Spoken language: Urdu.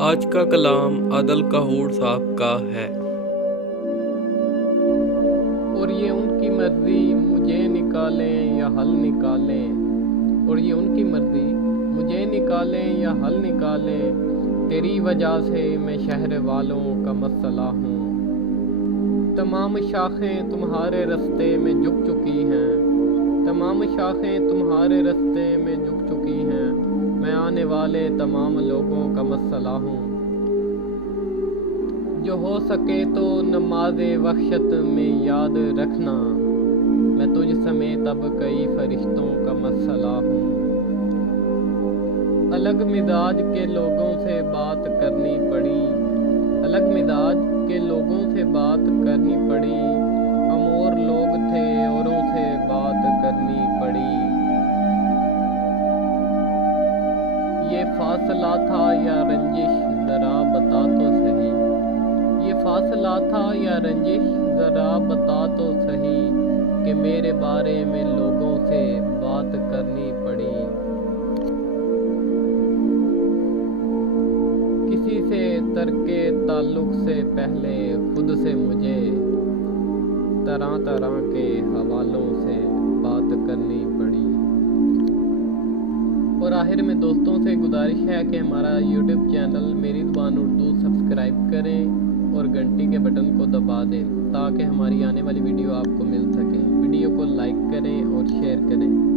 آج کا کلام عادل کہوڑ صاحب کا ہے۔ اور یہ ان کی مرضی مجھے نکالیں یا حل نکالیں، اور یہ ان کی مرضی مجھے نکالیں یا حل نکالیں، تیری وجہ سے میں شہر والوں کا مسئلہ ہوں۔ تمام شاخیں تمہارے رستے میں جھک چکی ہیں، تمام شاخیں تمہارے رستے میں جھک چکی ہیں، میں آنے والے تمام لوگوں کا مسئلہ ہوں۔ جو ہو سکے تو نماز وحشت میں یاد رکھنا، میں تجھ سمیت اب کئی فرشتوں کا مسئلہ ہوں۔ الگ مزاج کے لوگوں سے بات کرنی پڑی، الگ مزاج کے لوگوں سے بات کرنی پڑی، ہم اور لوگ تھے اوروں سے بات کرنی پڑی۔ یہ فاصلہ تھا یا رنجش ذرا بتا تو صحیح، یہ فاصلہ تھا یا رنجش ذرا بتا تو صحیح، کہ میرے بارے میں لوگوں سے بات کرنی پڑی۔ کسی سے ترک تعلق سے پہلے خود سے مجھے طرح طرح کے حوالوں سے بات کرنی پڑی۔ اور آخر میں دوستوں سے گزارش ہے کہ ہمارا یوٹیوب چینل میری زبان اردو سبسکرائب کریں اور گھنٹی کے بٹن کو دبا دیں تاکہ ہماری آنے والی ویڈیو آپ کو مل سکے۔ ویڈیو کو لائک کریں اور شیئر کریں۔